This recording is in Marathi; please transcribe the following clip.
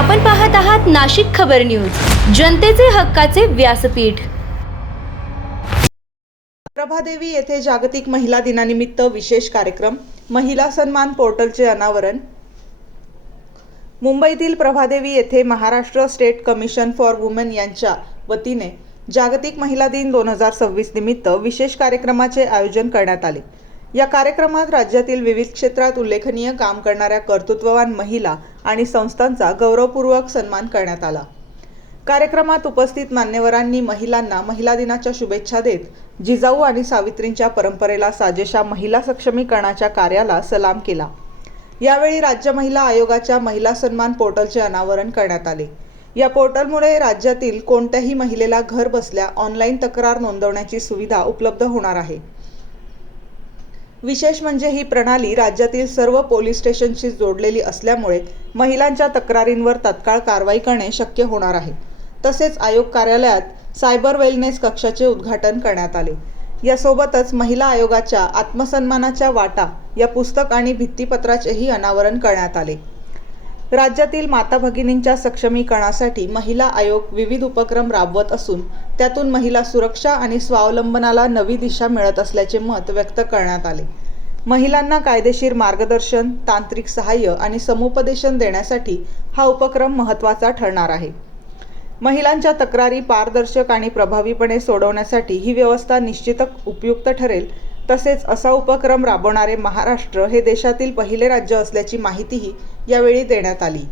आपण पाहत आहात नाशिक खबर न्यूज, जनतेचे हक्काचे व्यासपीठ। प्रभादेवी येथे जागतिक महिला दिनानिमित्त विशेष कार्यक्रम, महिला सन्मान पोर्टलचे अनावरण। मुंबईतील प्रभादेवी येथे Maharashtra state commission for women यांच्या वतीने जागतिक महिला दिन 2026 निमित्त विशेष कार्यक्रमाचे आयोजन करण्यात आले। या कार्यक्रमात राज्यातील विविध क्षेत्रात उल्लेखनीय काम करणाऱ्या कर्तृत्ववान महिला आणि संस्थांचा गौरवपूर्वक सन्मान करण्यात आला। कार्यक्रमात उपस्थित मान्यवरांनी महिलांना महिला दिनाच्या शुभेच्छा देत जिजाऊ आणि सावित्रींच्या परंपरेला साजेशा महिला सक्षमीकरणाच्या कार्याला सलाम केला। यावेळी राज्य महिला आयोगाच्या महिला सन्मान पोर्टलचे अनावरण करण्यात आले। या पोर्टलमुळे राज्यातील कोणत्याही महिलेला घर बसल्या ऑनलाईन तक्रार नोंदवण्याची सुविधा उपलब्ध होणार आहे। विशेष म्हणजे ही प्रणाली राज्यातील सर्व पोलीस स्टेशनशी जोडलेली असल्यामुळे महिलांच्या तक्रारींवर तत्काळ कारवाई करणे शक्य होणार आहे। तसेच आयोग कार्यालयात सायबर वेलनेस कक्षाचे उद्घाटन करण्यात आले। यासोबतच महिला आयोगाच्या आत्मसन्मानाच्या वाटा या पुस्तक आणि भित्तीपत्राचेही अनावरण करण्यात आले। राज्यातील माता भगिनींच्या सक्षमीकरणासाठी महिला आयोग विविध उपक्रम राबवत असून त्यातून महिला सुरक्षा आणि स्वावलंबनाला नवी दिशा मिळत असल्याचे मत व्यक्त करण्यात आले। महिलांना कायदेशीर मार्गदर्शन, तांत्रिक सहाय्य आणि समुपदेशन देण्यासाठी हा उपक्रम महत्त्वाचा ठरणार आहे। महिलांच्या तक्रारी पारदर्शक आणि प्रभावीपणे सोडवण्यासाठी ही व्यवस्था निश्चितच उपयुक्त ठरेल। तसेच असा उपक्रम राबवणारे महाराष्ट्र हे देशातील पहिले राज्य असल्याची माहितीही यावेळी देण्यात आली।